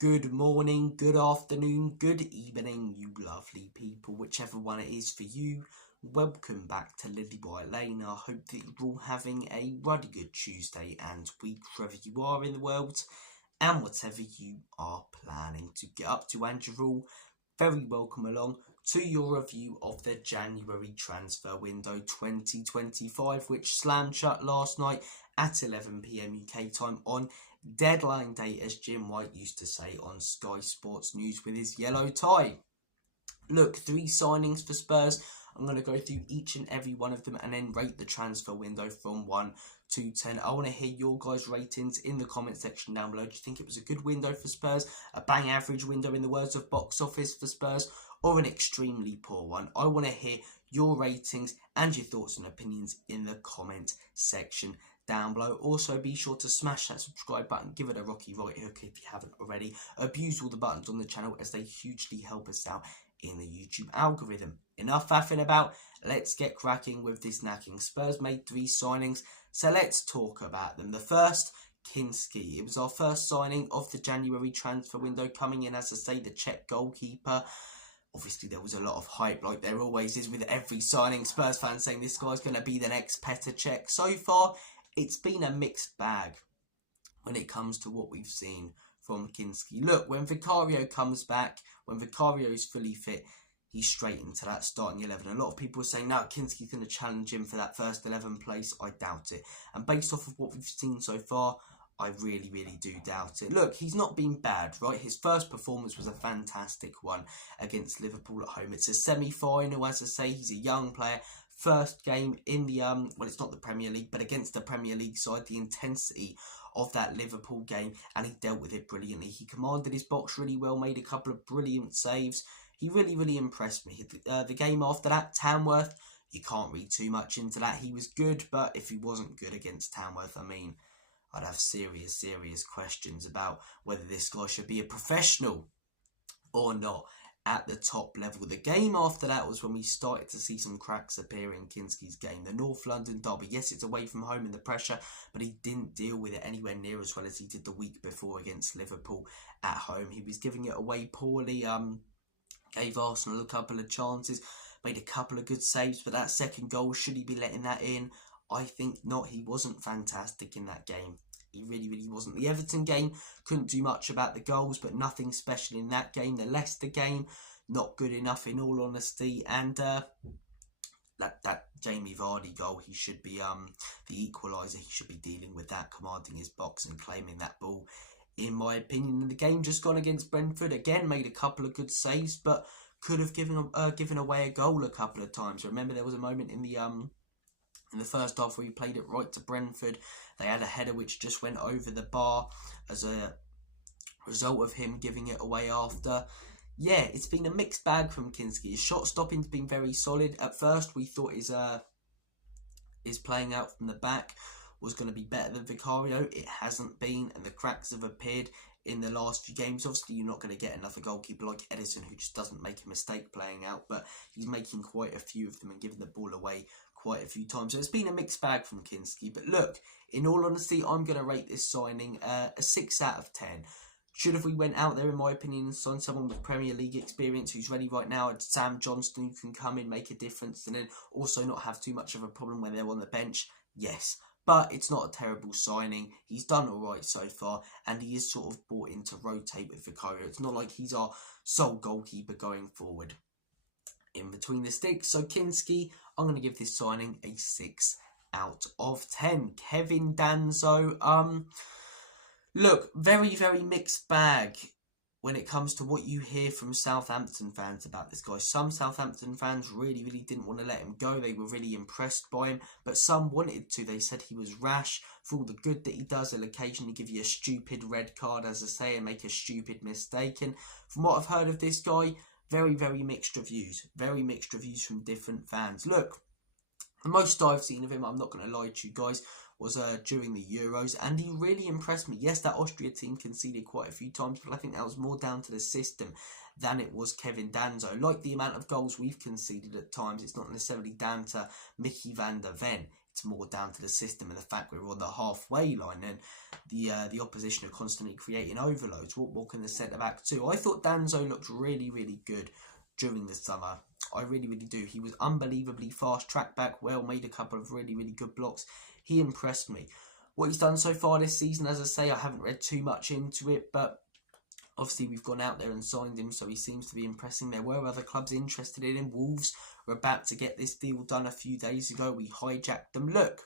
Good morning, good afternoon, good evening, you lovely people, whichever one it is for you. Welcome back to Lilywhite Lane. I hope that you're all having a ruddy good Tuesday and week wherever you are in the world and whatever you are planning to get up to. And you're all very welcome along to your review of the January transfer window 2025, which slammed shut last night at 11 PM UK time on deadline day, as Jim White used to say on Sky Sports News with his yellow tie. Look, 3 signings for Spurs. I'm going to go through each and every one of them and then rate the transfer window from 1 to 10. I want to hear your guys' ratings in the comment section down below. Do you think it was a good window for Spurs, a bang average window in the words of Box Office for Spurs, or an extremely poor one? I want to hear your ratings and your thoughts and opinions in the comment section down below. Also, be sure to smash that subscribe button, give it a rocky right hook if you haven't already. Abuse all the buttons on the channel as they hugely help us out in the YouTube algorithm. Enough faffing about, let's get cracking with this knacking. Spurs made 3 signings, so let's talk about them. The first, Kinsky. It was our first signing of the January transfer window, coming in as, I say, the Czech goalkeeper. Obviously, there was a lot of hype, like there always is with every signing. Spurs fans saying this guy's going to be the next Petr Cech. So far, it's been a mixed bag when it comes to what we've seen from Kinsky. Look, when Vicario comes back, when Vicario is fully fit, he's straight into that starting 11. A lot of people are saying, now Kinsky's going to challenge him for that first 11 place. I doubt it. And based off of what we've seen so far, I really do doubt it. Look, he's not been bad, right? His first performance was a fantastic one against Liverpool at home. It's a semi-final, as I say. He's a young player. First game in the, well, it's not the Premier League, but against the Premier League side, the intensity of that Liverpool game, and he dealt with it brilliantly. He commanded his box really well, made a couple of brilliant saves. He really impressed me. The game after that, Tamworth, you can't read too much into that. He was good, but if he wasn't good against Tamworth, I mean, I'd have serious questions about whether this guy should be a professional or not at the top level. The game after that was when we started to see some cracks appear in Kinsky's game. The North London derby, yes, it's away from home in the pressure, but he didn't deal with it anywhere near as well as he did the week before against Liverpool at home. He was giving it away poorly, gave Arsenal a couple of chances, made a couple of good saves, but that second goal, should he be letting that in? I think not. He wasn't fantastic in that game. He really wasn't. The Everton game, couldn't do much about the goals, but nothing special in that game. The Leicester game, not good enough in all honesty. And that Jamie Vardy goal, he should be the equaliser. He should be dealing with that, commanding his box and claiming that ball, in my opinion. And the game just gone against Brentford, again made a couple of good saves, but could have given away a goal a couple of times. Remember, there was a moment in the first half where he played it right to Brentford. They had a header which just went over the bar as a result of him giving it away after. Yeah, it's been a mixed bag from Kinsky. His shot stopping's been very solid. At first, we thought his playing out from the back was going to be better than Vicario. It hasn't been, and the cracks have appeared in the last few games. Obviously, you're not going to get another goalkeeper like Edison, who just doesn't make a mistake playing out, but he's making quite a few of them and giving the ball away quite a few times. So it's been a mixed bag from Kinsky. But look, in all honesty, I'm going to rate this signing a 6 out of 10. Should have we went out there, in my opinion, and signed someone with Premier League experience who's ready right now, and Sam Johnston, who can come in, make a difference, and then also not have too much of a problem when they're on the bench? Yes. But it's not a terrible signing. He's done all right so far, and he is sort of brought in to rotate with Vicario. It's not like he's our sole goalkeeper going forward in between the sticks. So Kinsky, I'm going to give this signing a 6 out of 10. Kevin Danso, look, very mixed bag when it comes to what you hear from Southampton fans about this guy. Some Southampton fans really didn't want to let him go. They were really impressed by him, but some wanted to. They said he was rash. For all the good that he does, he'll occasionally give you a stupid red card, as I say, and make a stupid mistake. And from what I've heard of this guy, very mixed reviews. Very mixed reviews from different fans. Look, the most I've seen of him, I'm not going to lie to you guys, was during the Euros, and he really impressed me. Yes, that Austria team conceded quite a few times, but I think that was more down to the system than it was Kevin Danso. Like the amount of goals we've conceded at times, it's not necessarily down to Mickey van der Ven. it's more down to the system and the fact we're on the halfway line and the opposition are constantly creating overloads. What can the centre-back do? I thought Danso looked really, really good during the summer. I really, really do. He was unbelievably fast, track back well, made a couple of really, really good blocks. He impressed me. What he's done so far this season, as I say, I haven't read too much into it, but obviously we've gone out there and signed him, so he seems to be impressing. There were other clubs interested in him. Wolves were about to get this deal done a few days ago. We hijacked them. Look,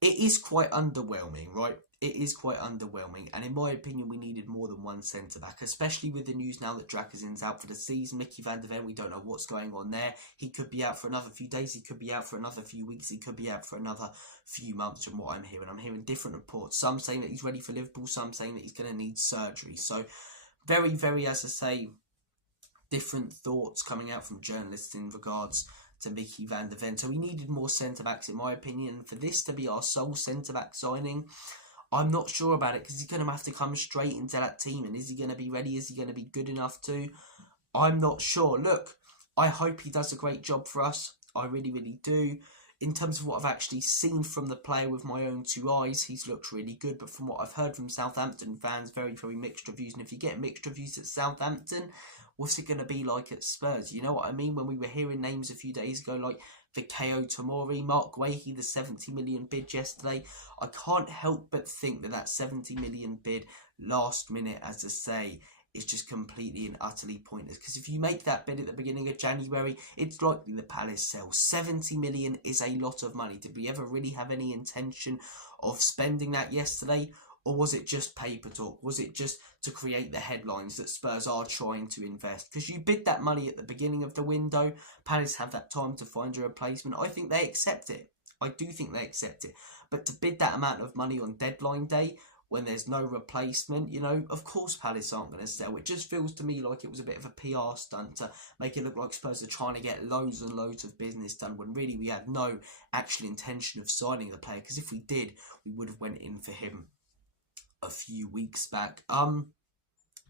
it is quite underwhelming, right? It is quite underwhelming, and in my opinion, we needed more than one centre-back, especially with the news now that Drakusin's out for the season. Mickey van der Ven, we don't know what's going on there. He could be out for another few days, he could be out for another few weeks, he could be out for another few months from what I'm hearing. I'm hearing different reports, some saying that he's ready for Liverpool, some saying that he's going to need surgery. So very, very, as I say, different thoughts coming out from journalists in regards to Mickey van der Ven. So we needed more centre-backs, in my opinion. For this to be our sole centre-back signing, I'm not sure about it, because he's going to have to come straight into that team. And is he going to be ready? Is he going to be good enough to? I'm not sure. Look, I hope he does a great job for us. I really, really do. In terms of what I've actually seen from the player with my own two eyes, he's looked really good. But from what I've heard from Southampton fans, very, very mixed reviews. And if you get mixed reviews at Southampton, what's it going to be like at Spurs? You know what I mean? When we were hearing names a few days ago, like Fikayo Tomori, Mark Guehi, the 70 million bid yesterday, I can't help but think that that 70 million bid last minute, as I say, is just completely and utterly pointless. Because if you make that bid at the beginning of January, it's likely the Palace sell. 70 million is a lot of money. Did we ever really have any intention of spending that yesterday? Or was it just paper talk? Was it just to create the headlines that Spurs are trying to invest? Because you bid that money at the beginning of the window, Palace have that time to find a replacement. I think they accept it. I do think they accept it. But to bid that amount of money on deadline day, when there's no replacement, you know, of course Palace aren't going to sell. It just feels to me like it was a bit of a PR stunt to make it look like Spurs are trying to get loads and loads of business done, when really we had no actual intention of signing the player. Because if we did, we would have went in for him a few weeks back.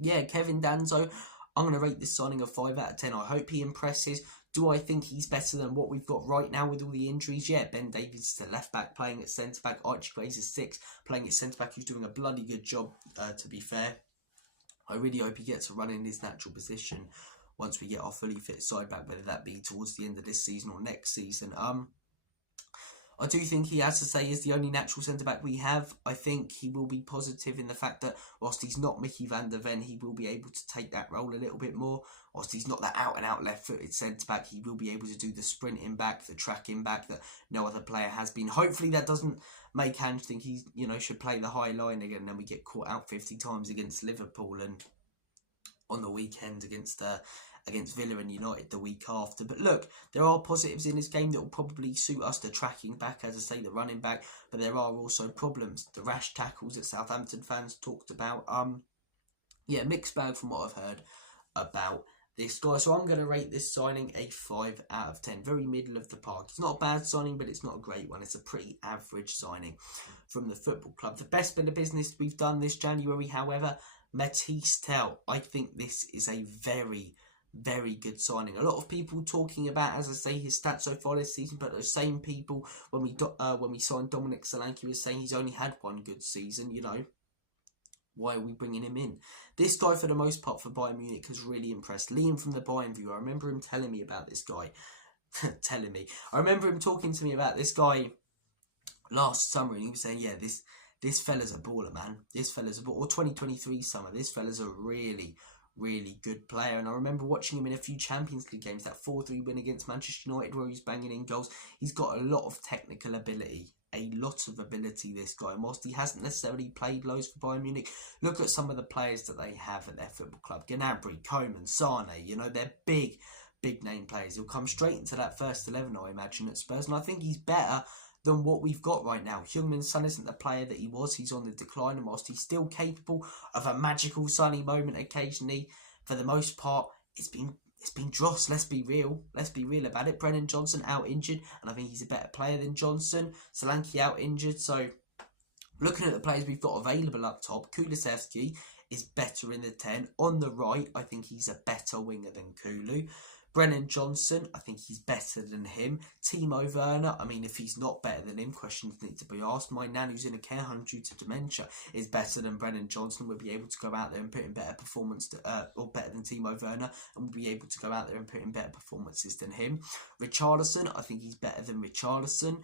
Yeah, Kevin Danso, I'm going to rate this signing a 5 out of 10. I hope he impresses. Do I think he's better than what we've got right now with all the injuries? Yeah, Ben Davies is the left back playing at centre back. Archie Gray's is 6 playing at centre back, who's doing a bloody good job, to be fair. I really hope he gets a run in his natural position once we get our fully fit side back, whether that be towards the end of this season or next season. I do think he, as to say, is the only natural centre-back we have. I think he will be positive in the fact that whilst he's not Mickey van der Ven, he will be able to take that role a little bit more. Whilst he's not that out-and-out left-footed centre-back, he will be able to do the sprinting back, the tracking back that no other player has been. Hopefully that doesn't make Ange think he, should play the high line again, and then we get caught out 50 times against Liverpool and on the weekend against Villa and United the week after. But look, there are positives in this game that will probably suit us. The tracking back, as I say, the running back, but there are also problems. The rash tackles that Southampton fans talked about. Yeah, mixed bag from what I've heard about this guy. So I'm going to rate this signing a 5 out of 10. Very middle of the park. It's not a bad signing, but it's not a great one. It's a pretty average signing from the football club. The best bit of business we've done this January, however, Mathys Tel. I think this is a very, very good signing. A lot of people talking about, as I say, his stats so far this season, but those same people when we signed Dominic Solanke were saying he's only had one good season. Why are we bringing him in? This guy, for the most part, for Bayern Munich has really impressed. Liam from the Bayern View, I remember him telling me about this guy. I remember him talking to me about this guy last summer, and he was saying, yeah, this fella's a baller, man. This fella's a baller. Or 2023 summer, this fella's a really, really good player. And I remember watching him in a few Champions League games, that 4-3 win against Manchester United where he's banging in goals. He's got a lot of technical ability, a lot of ability, this guy. And whilst he hasn't necessarily played loads for Bayern Munich, look at some of the players that they have at their football club. Gnabry, Coman, Sane, they're big name players. He'll come straight into that first 11, I imagine, at Spurs. And I think he's better than what we've got right now. Heung-min Son isn't the player that he was. He's on the decline, and whilst he's still capable of a magical sunny moment occasionally, for the most part, it's been dross. Let's be real about it. Brennan Johnson out injured, and I think he's a better player than Johnson. Solanke out injured. So looking at the players we've got available up top, Kulusevski is better in the 10. On the right, I think he's a better winger than Kulu. Brennan Johnson, I think he's better than him. Timo Werner, I mean, if he's not better than him, questions need to be asked. My nan, who's in a care home due to dementia, is better than Brennan Johnson. We'll be able to go out there and put in better performance, or better than Timo Werner, and we'll be able to go out there and put in better performances than him. Richarlison, I think he's better than Richarlison.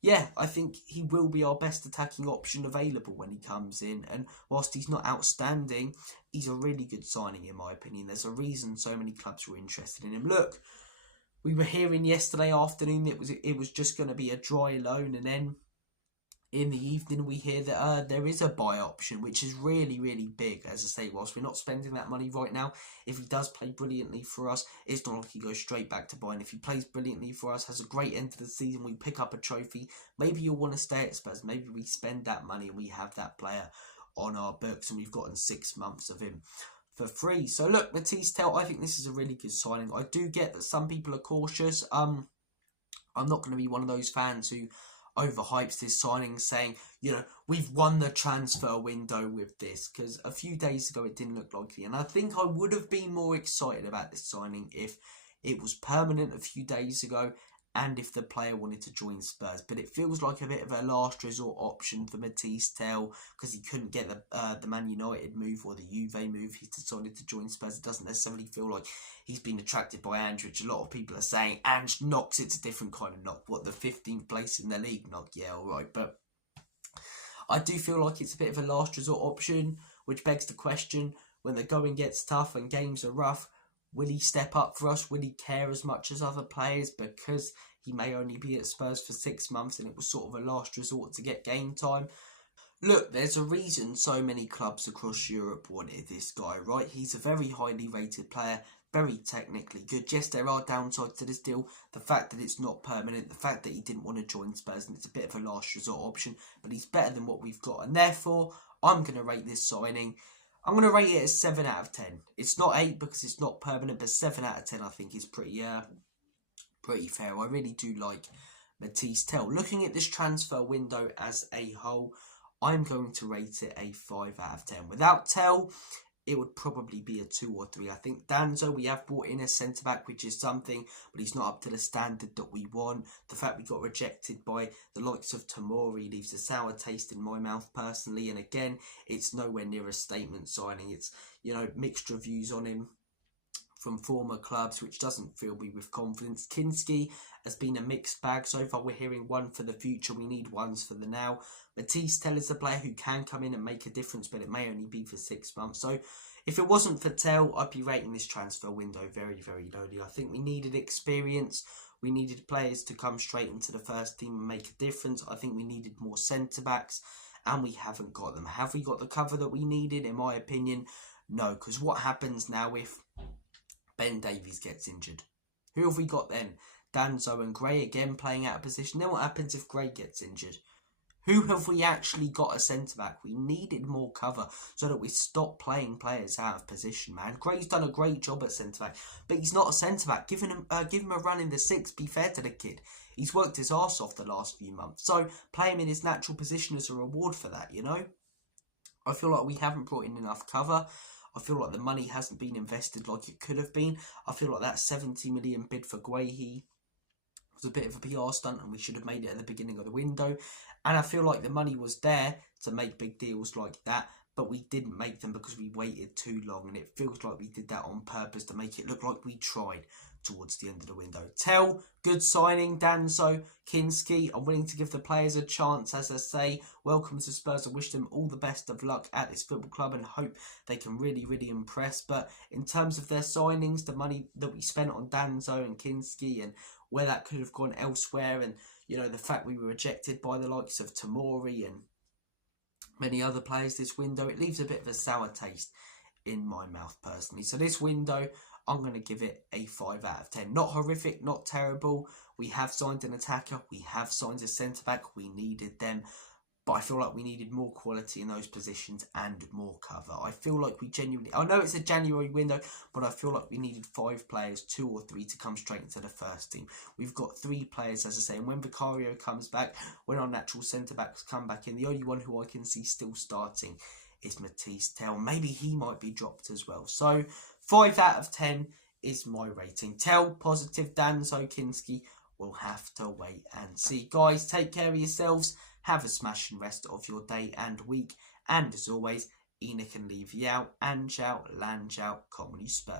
Yeah, I think he will be our best attacking option available when he comes in. And whilst he's not outstanding, he's a really good signing in my opinion. There's a reason so many clubs were interested in him. Look, we were hearing yesterday afternoon that it was just going to be a dry loan, and then in the evening we hear that there is a buy option, which is really, really big. As I say, whilst we're not spending that money right now, if he does play brilliantly for us, it's not like he goes straight back to buying. If he plays brilliantly for us, has a great end to the season, we pick up a trophy, maybe you'll want to stay at Spurs. Maybe we spend that money and we have that player on our books, and we've gotten 6 months of him for free. So look, Mathys Tel, I think this is a really good signing. I do get that some people are cautious. I'm not going to be one of those fans who overhypes this signing, saying, you know, we've won the transfer window with this, because a few days ago it didn't look likely, and I think I would have been more excited about this signing if it was permanent a few days ago and if the player wanted to join Spurs. But it feels like a bit of a last resort option for Mathys Tel, because he couldn't get the Man United move or the Juve move. He's decided to join Spurs. It doesn't necessarily feel like he's been attracted by Ange, which a lot of people are saying Ange knocks. It's a different kind of knock. What, the 15th place in the league knock? Yeah, alright, but I do feel like it's a bit of a last resort option, which begs the question, when the going gets tough and games are rough, will he step up for us? Will he care as much as other players? Because he may only be at Spurs for 6 months and it was sort of a last resort to get game time. Look, there's a reason so many clubs across Europe wanted this guy, right? He's a very highly rated player, very technically good. Yes, there are downsides to this deal. The fact that it's not permanent, the fact that he didn't want to join Spurs, and it's a bit of a last resort option, but he's better than what we've got. And therefore, I'm going to rate this signing, I'm going to rate it as 7 out of 10. It's not 8 because it's not permanent, but 7 out of 10 I think is pretty fair. I really do like Mathys Tel. Looking at this transfer window as a whole, I'm going to rate it a 5 out of 10. Without Tel, it would probably be a 2 or 3. I think Danso, we have brought in a centre-back, which is something, but he's not up to the standard that we want. The fact we got rejected by the likes of Tomori leaves a sour taste in my mouth personally. And again, it's nowhere near a statement signing. It's, you know, mixed reviews on him from former clubs, which doesn't fill me with confidence. Kinsky has been a mixed bag so far. We're hearing one for the future, we need ones for the now. Mathys Tel is a player who can come in and make a difference, but it may only be for 6 months. So if it wasn't for Tel, I'd be rating this transfer window very, very lowly. I think we needed experience. We needed players to come straight into the first team and make a difference. I think we needed more centre-backs, and we haven't got them. Have we got the cover that we needed? In my opinion, no. Because what happens now if Ben Davies gets injured? Who have we got then? Danso and Gray again playing out of position. Then what happens if Gray gets injured? Who have we actually got a centre-back? We needed more cover so that we stop playing players out of position, man. Gray's done a great job at centre-back, but he's not a centre-back. Give him a run in the 6. Be fair to the kid. He's worked his arse off the last few months. So play him in his natural position as a reward for that, you know? I feel like we haven't brought in enough cover. I feel like the money hasn't been invested like it could have been. I feel like that 70 million bid for Guehi was a bit of a PR stunt, and we should have made it at the beginning of the window. And I feel like the money was there to make big deals like that, but we didn't make them because we waited too long, and it feels like we did that on purpose to make it look like we tried towards the end of the window. Tel, good signing. Danso, Kinsky, I'm willing to give the players a chance. As I say, welcome to Spurs. I wish them all the best of luck at this football club and hope they can really, really impress. But in terms of their signings, the money that we spent on Danso and Kinsky and where that could have gone elsewhere, and you know, the fact we were rejected by the likes of Tomori and many other players this window, it leaves a bit of a sour taste in my mouth personally. So this window, I'm going to give it a 5 out of 10. Not horrific, not terrible. We have signed an attacker. We have signed a centre-back. We needed them. But I feel like we needed more quality in those positions and more cover. I feel like we genuinely... I know it's a January window, but I feel like we needed 5 players, 2 or 3, to come straight into the first team. We've got 3 players, as I say, and when Vicario comes back, when our natural centre-backs come back in, the only one who I can see still starting is Mathys Tel. Maybe he might be dropped as well. So 5 out of 10 is my rating. Tel, positive. Danso, Kinsky, we'll have to wait and see. Guys, take care of yourselves. Have a smashing rest of your day and week. And as always, Enoch and Levy out, and shout, land shout, comedy Spurs.